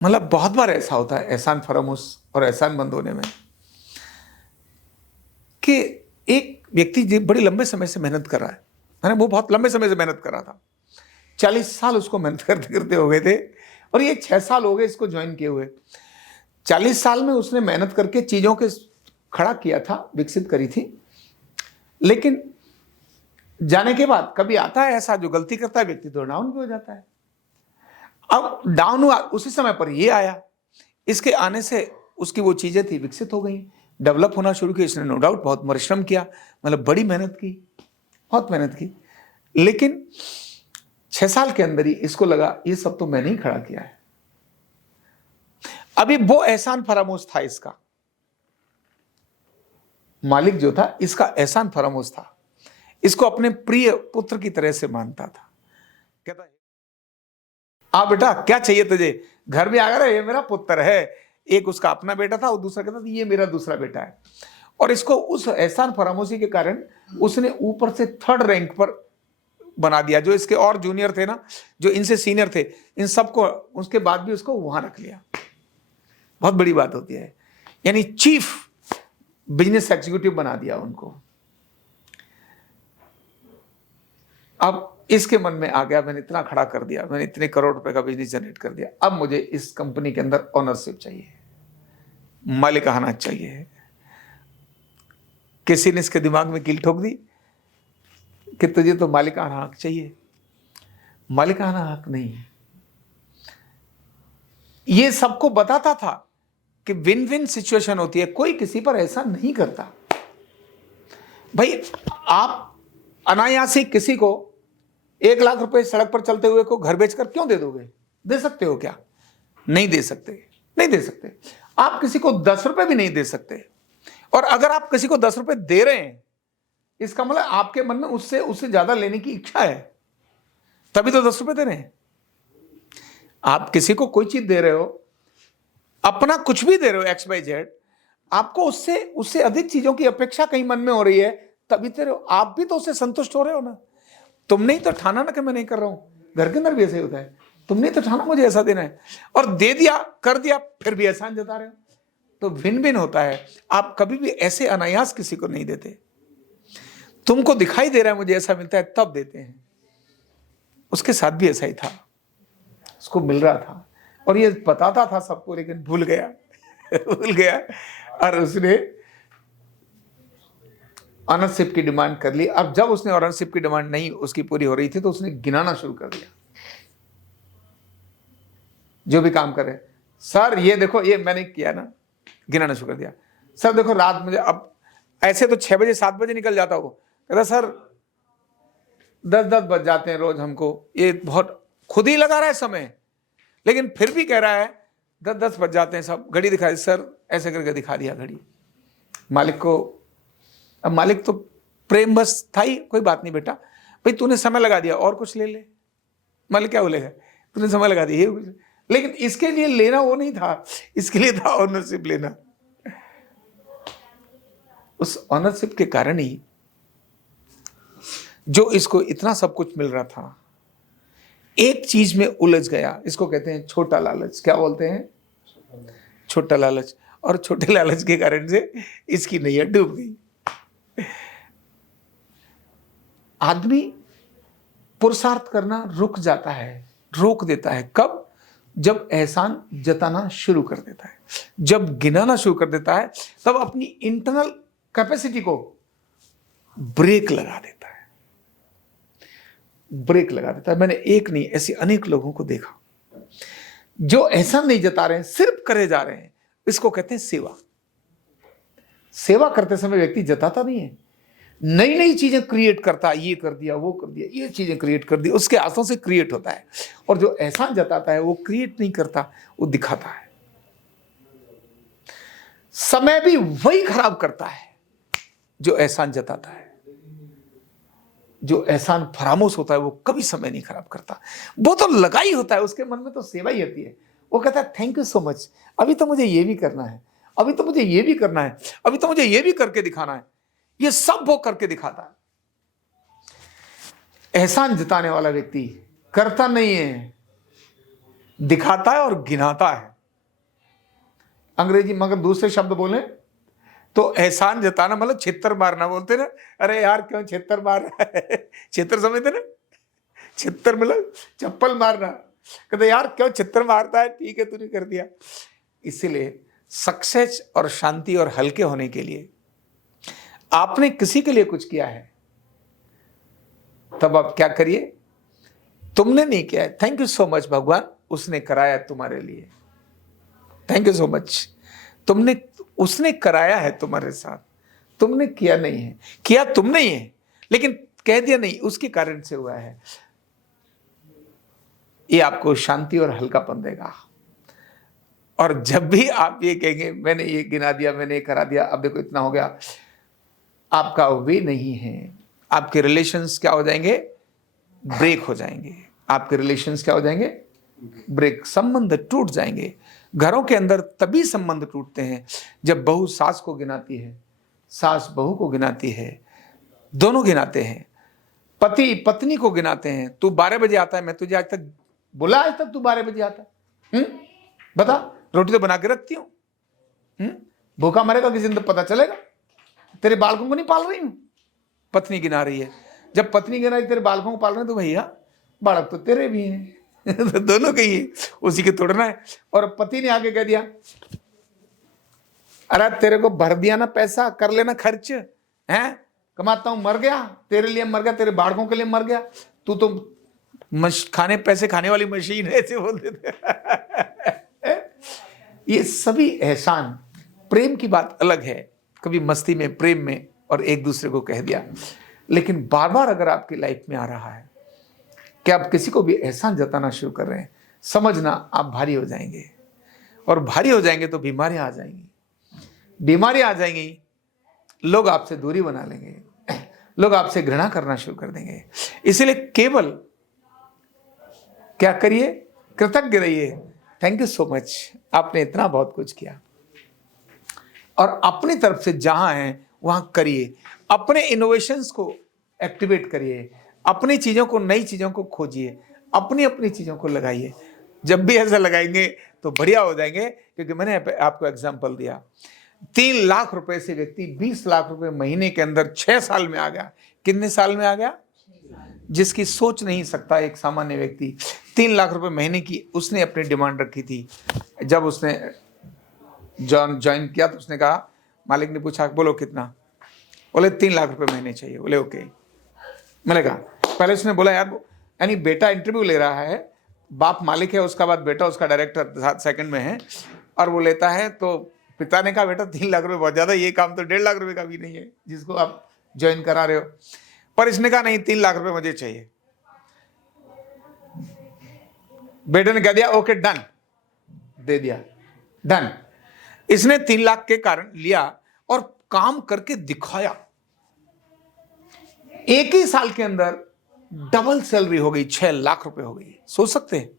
मतलब बहुत बार ऐसा होता है एहसान फरामोश और एहसानमंद होने में कि एक व्यक्ति जो बड़े लंबे समय से मेहनत कर रहा है ना, वो बहुत लंबे समय से मेहनत कर रहा था, 40 साल उसको मेहनत करते करते हो गए थे और ये 6 साल हो गए इसको ज्वाइन किए हुए। 40 साल में उसने मेहनत करके चीजों के खड़ा किया था, विकसित करी थी, लेकिन जाने के बाद कभी आता है ऐसा जो गलती करता है व्यक्ति तो डाउन भी हो जाता है। अब डाउन हुआ उसी समय पर ये आया, इसके आने से उसकी वो चीजें थी विकसित हो गई, डेवलप होना शुरू की। इसने नो डाउट बहुत परिश्रम किया, मतलब बड़ी मेहनत की, बहुत मेहनत की, लेकिन 6 साल के अंदर ही इसको लगा ये सब तो मैंने ही खड़ा किया है। अभी वो एहसान फरामोश था, इसका मालिक जो था इसका एहसान फरामोश था, इसको अपने प्रिय पुत्र की तरह से मानता था। कहता आ बेटा क्या चाहिए तुझे, घर में आ गया, ये मेरा पुत्र है। एक उसका अपना बेटा था और दूसरा कहता था ये मेरा दूसरा बेटा है। और इसको उस एहसान फरामोशी के कारण उसने ऊपर से 3rd रैंक पर बना दिया। जो इसके और जूनियर थे ना, जो इनसे सीनियर थे, इन सबको उसके बाद भी उसको वहां रख लिया। बहुत बड़ी बात होती है, यानी चीफ बिजनेस एग्जीक्यूटिव बना दिया उनको। अब इसके मन में आ गया मैंने इतना खड़ा कर दिया, मैंने इतने करोड़ रुपए का बिजनेस जनरेट कर दिया, अब मुझे इस कंपनी के अंदर ओनरशिप चाहिए, मालिकाना चाहिए। किसी ने इसके दिमाग में कील ठोक दी कि तुझे तो मालिकाना हक चाहिए। मालिकाना हक नहीं, ये सबको बताता था कि विन विन सिचुएशन होती है, कोई किसी पर ऐसा नहीं करता। भाई आप अनायासी किसी को 1 लाख रुपए सड़क पर चलते हुए को घर बेचकर क्यों दे दोगे? दे सकते हो क्या? नहीं दे सकते, नहीं दे सकते। आप किसी को 10 रुपए भी नहीं दे सकते, और अगर आप किसी को 10 रुपए दे रहे हैं इसका मतलब आपके मन में उससे ज्यादा लेने की इच्छा है, तभी तो 10 रुपए दे रहे हैं। आप किसी को कोई चीज दे रहे हो, अपना कुछ भी दे रहे हो XYZ, आपको उससे अधिक चीजों की अपेक्षा कहीं मन में हो रही है, तभी दे रहे हो। आप भी तो उससे संतुष्ट हो रहे हो ना। तुमने ही तो ठाना ना कि मैं नहीं कर रहा हूं, घर के अंदर भी ऐसे ही होता है, तुमने ही तो ठाना मुझे ऐसा देना है, और दे दिया, कर दिया, फिर भी एहसान जता रहे हो। तो भिन्न भिन्न होता है। आप कभी भी ऐसे अनायास किसी को नहीं देते। तुमको दिखाई दे रहा है मुझे ऐसा मिलता है तब देते हैं। उसके साथ भी ऐसा ही था, उसको मिल रहा था और ये बताता था सबको, लेकिन भूल गया भूल गया, और उसने ऑनरशिप की डिमांड कर ली। अब जब उसने ऑनरशिप की डिमांड नहीं उसकी पूरी हो रही थी तो उसने गिनाना शुरू कर दिया, जो भी काम करे, सर ये देखो ये मैंने किया ना, गिनाना शुरू कर दिया। सर देखो रात मुझे, अब ऐसे तो 6 बजे 7 बजे निकल जाता, वो कहता सर 10-10 बज जाते हैं रोज हमको, ये बहुत खुद ही लगा रहा है समय, लेकिन फिर भी कह रहा है 10-10 बज जाते हैं, सब घड़ी दिखा दी। सर ऐसे करके दिखा दिया घड़ी मालिक को। अब मालिक तो प्रेम बस था ही, कोई बात नहीं बेटा, भाई तूने समय लगा दिया और कुछ ले ले। मालिक क्या बोलेगा, तूने समय लगा दिया ये कुछ, लेकिन इसके लिए लेना वो नहीं था, इसके लिए था ऑनरशिप लेना। उस ऑनरशिप के कारण ही जो इसको इतना सब कुछ मिल रहा था, एक चीज में उलझ गया। इसको कहते हैं छोटा लालच। क्या बोलते हैं? छोटा लालच। और छोटे लालच के कारण से इसकी नैया डूब गई। आदमी पुरुषार्थ करना रुक जाता है, रोक देता है। कब? जब एहसान जताना शुरू कर देता है, जब गिनाना शुरू कर देता है, तब अपनी इंटरनल कैपेसिटी को ब्रेक लगा देता है, ब्रेक लगा देता है। मैंने एक नहीं ऐसी अनेक लोगों को देखा जो एहसान नहीं जता रहे हैं, सिर्फ करे जा रहे हैं। इसको कहते हैं सेवा। सेवा करते समय व्यक्ति जताता नहीं है, नई नई चीजें क्रिएट करता है, ये कर दिया वो कर दिया, ये चीजें क्रिएट कर दी, उसके हाथों से क्रिएट होता है। और जो एहसान जताता है वो क्रिएट नहीं करता, वो दिखाता है। समय भी वही खराब करता है जो एहसान जताता है। जो एहसान फरामोश होता है वो कभी समय नहीं खराब करता, वो तो लगा ही होता है, उसके मन में तो सेवा ही होती है। वो कहता है थैंक यू सो मच, अभी तो मुझे ये भी करना है, अभी तो मुझे ये भी करना है, अभी तो मुझे ये भी करके दिखाना है। ये सब वो करके दिखाता है। एहसान जताने वाला व्यक्ति करता नहीं है, दिखाता है और गिनाता है। अंग्रेजी मगर दूसरे शब्द बोले तो एहसान जताना मतलब छित्तर मारना बोलते ना, अरे यार क्यों छित्तर मार रहा है, छित्तर समझते ना, छित्तर मतलब चप्पल मारना, कहते यार क्यों छित्तर मारता है, ठीक है तूने कर दिया। इसीलिए सक्सेस और शांति और हल्के होने के लिए आपने किसी के लिए कुछ किया है, तब आप क्या करिए, तुमने नहीं किया है, थैंक यू सो मच भगवान, उसने कराया तुम्हारे लिए, थैंक यू सो मच, तुमने, उसने कराया है तुम्हारे साथ, तुमने किया नहीं है, किया तुम नहीं है लेकिन कह दिया नहीं, उसके कारण से हुआ है। ये आपको शांति और हल्कापन देगा। और जब भी आप ये कहेंगे मैंने ये गिना दिया, मैंने ये करा दिया, अब देखो इतना हो गया, आपका वे नहीं है, आपके रिलेशंस क्या हो जाएंगे, ब्रेक हो जाएंगे, आपके रिलेशंस क्या हो जाएंगे, ब्रेक, संबंध टूट जाएंगे। घरों के अंदर तभी संबंध टूटते हैं जब बहू सास को गिनाती है, सास बहू को गिनाती है, दोनों गिनाते हैं, पति पत्नी को गिनाते हैं, तू 12 बजे आता है, मैं तुझे आज तक बोला, आज तक तू 12 बजे आता, बता, रोटी तो बना के रखती हूं, भूखा मरेगा किसी दिन तो पता चलेगा, तेरे बालकों को नहीं पाल रही हूं, पत्नी गिना रही है। जब पत्नी गिना रही तेरे बालकों को पाल रहे हैं तो भैया बालक तो तेरे भी हैं तो दोनों के ही, उसी के तोड़ना है। और पति ने आगे कह दिया, अरे तेरे को भर दिया ना पैसा, कर लेना खर्च, हैं कमाता हूं, मर गया तेरे लिए, मर गया तेरे बालकों के लिए, मर गया, तू तो खाने पैसे खाने वाली मशीन है, ऐसे बोल देते ये सभी एहसान, प्रेम की बात अलग है, कभी मस्ती में, प्रेम में, और एक दूसरे को कह दिया। लेकिन बार बार अगर आपकी लाइफ में आ रहा है कि आप किसी को भी एहसान जताना शुरू कर रहे हैं, समझना आप भारी हो जाएंगे, और भारी हो जाएंगे तो बीमारियां आ जाएंगी, बीमारियां आ जाएंगी, लोग आपसे दूरी बना लेंगे, लोग आपसे घृणा करना शुरू कर देंगे। इसलिए केवल क्या करिए, कृतज्ञ रहिए, थैंक यू सो मच, आपने इतना बहुत कुछ किया, और अपनी तरफ से जहां है वहां करिए, अपने इनोवेशंस को एक्टिवेट करिए, अपनी चीजों को, नई चीजों को खोजिए, अपनी अपनी चीजों को लगाइए। जब भी ऐसा लगाएंगे तो बढ़िया हो जाएंगे, क्योंकि मैंने आपको एग्जांपल दिया, 3 लाख रुपए से व्यक्ति 20 लाख रुपए महीने के अंदर 6 साल में आ गया। कितने साल में आ गया? जिसकी सोच नहीं सकता एक सामान्य व्यक्ति। 3 लाख रुपए महीने की उसने अपनी डिमांड रखी थी। जब उसने ज्वाइन किया तो उसने कहा, मालिक ने पूछा बोलो कितना, बोले 3 लाख रुपए महीने चाहिए। बोले ओके। मैंने कहा, पहले उसने बोला यार, यानी बेटा इंटरव्यू ले रहा है, बाप मालिक है, उसका बाद बेटा उसका डायरेक्टर सेकंड में है, और वो लेता है, तो पिता ने कहा बेटा 3 लाख रुपए बहुत ज्यादा, ये काम तो 1.5 लाख रुपए का भी नहीं है जिसको आप ज्वाइन करा रहे हो। पर इसने कहा नहीं 3 लाख रुपए मुझे चाहिए। बेटे ने कह दिया ओके डन, दे दिया, डन। इसने 3 लाख के कारण लिया और काम करके दिखाया। एक ही साल के अंदर डबल सैलरी हो गई, 6 लाख रुपए हो गई। सोच सकते हैं,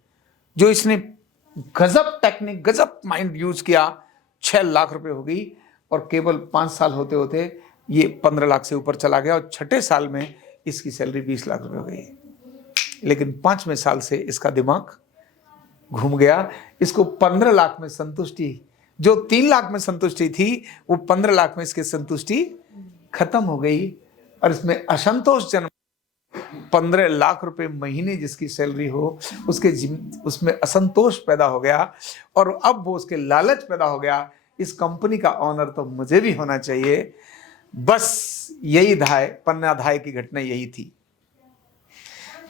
जो इसने गजब टेक्निक, गजब माइंड यूज किया, 6 लाख रुपए हो गई। और केवल 5 साल होते होते ये 15 लाख से ऊपर चला गया, और छठे साल में इसकी सैलरी 20 लाख रुपए हो गई। लेकिन 5वें साल से इसका दिमाग घूम गया, इसको 15 लाख में संतुष्टि, जो 3 लाख में संतुष्टि थी, वो 15 लाख में इसकी संतुष्टि खत्म हो गई, और इसमें असंतोष जन्म। 15 लाख रुपए महीने जिसकी सैलरी हो, उसमें असंतोष पैदा हो गया, और अब वो उसके लालच पैदा हो गया, इस कंपनी का ऑनर तो मुझे भी होना चाहिए। बस यही पन्नाधाय की घटना यही थी।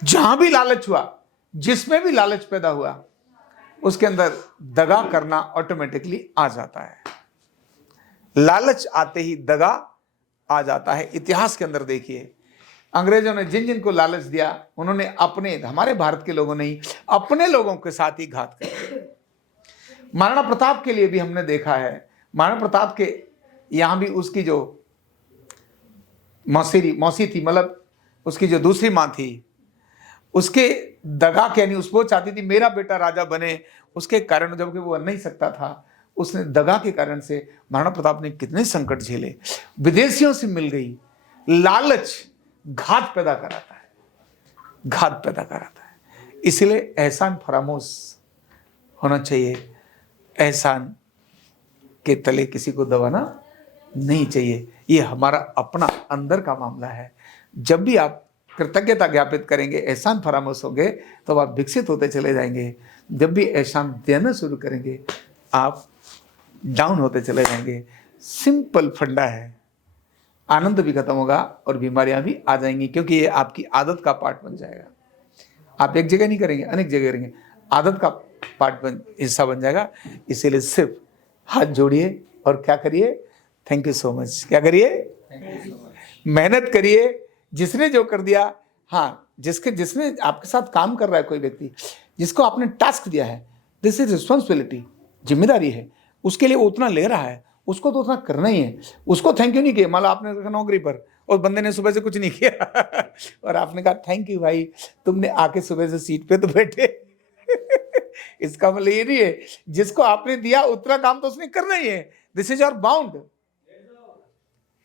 जहां भी लालच हुआ, जिसमें भी लालच पैदा हुआ, उसके अंदर दगा करना ऑटोमेटिकली आ जाता है। लालच आते ही दगा आ जाता है। इतिहास के अंदर देखिए, अंग्रेजों ने जिन जिन को लालच दिया, उन्होंने अपने, हमारे भारत के लोगों ने ही अपने लोगों के साथ ही घात किया। महाराणा प्रताप के लिए भी हमने देखा है, महाराणा प्रताप के यहां भी उसकी जो मौसी थी, मतलब उसकी जो दूसरी मां थी, उसके दगा के, यानी उसको चाहती थी मेरा बेटा राजा बने, उसके कारण, जबकि वो बन नहीं सकता था, उसने दगा के कारण से महाराणा प्रताप ने कितने संकट झेले। विदेशियों से मिल गई, लालच घात पैदा कराता है, घात पैदा कराता है। इसलिए एहसान फरामोश होना चाहिए। एहसान के तले किसी को दबाना नहीं चाहिए। ये हमारा अपना अंदर का मामला है। जब भी आप कृतज्ञता ज्ञापित करेंगे, एहसान फरामोश होंगे, तो आप विकसित होते चले जाएंगे। जब भी एहसान देना शुरू करेंगे, आप डाउन होते चले जाएंगे। सिंपल फंडा है। आनंद भी खत्म होगा और बीमारियां भी आ जाएंगी, क्योंकि ये आपकी आदत का पार्ट बन जाएगा। आप एक जगह नहीं करेंगे, अनेक जगह करेंगे, आदत का हिस्सा बन जाएगा। इसीलिए सिर्फ हाथ जोड़िए और क्या करिए, थैंक यू सो मच। क्या करिए, मेहनत करिए। जिसने जो कर दिया, हाँ, जिसने आपके साथ काम कर रहा है कोई व्यक्ति, जिसको आपने टास्क दिया है, दिस इज रिस्पॉन्सिबिलिटी, जिम्मेदारी है, उसके लिए वो उतना ले रहा है, उसको तो उतना करना ही है। उसको थैंक यू नहीं किया, मान लो आपने रखा नौकरी पर और बंदे ने सुबह से कुछ नहीं किया और आपने कहा थैंक यू भाई, तुमने आके सुबह से सीट पे तो बैठे इसका मतलब ये नहीं है, जिसको आपने दिया उतना काम तो उसने करना ही है। दिस इज योर बाउंड,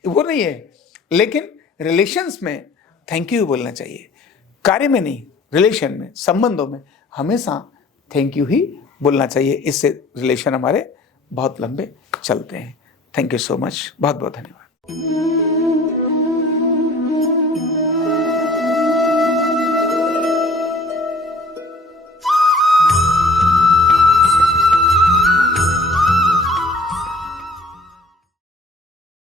वो नहीं है। लेकिन रिलेशंस में थैंक यू बोलना चाहिए, कार्य में नहीं, रिलेशन में, संबंधों में हमेशा थैंक यू ही बोलना चाहिए। इससे रिलेशन हमारे बहुत लंबे चलते हैं। थैंक यू सो मच, बहुत बहुत धन्यवाद।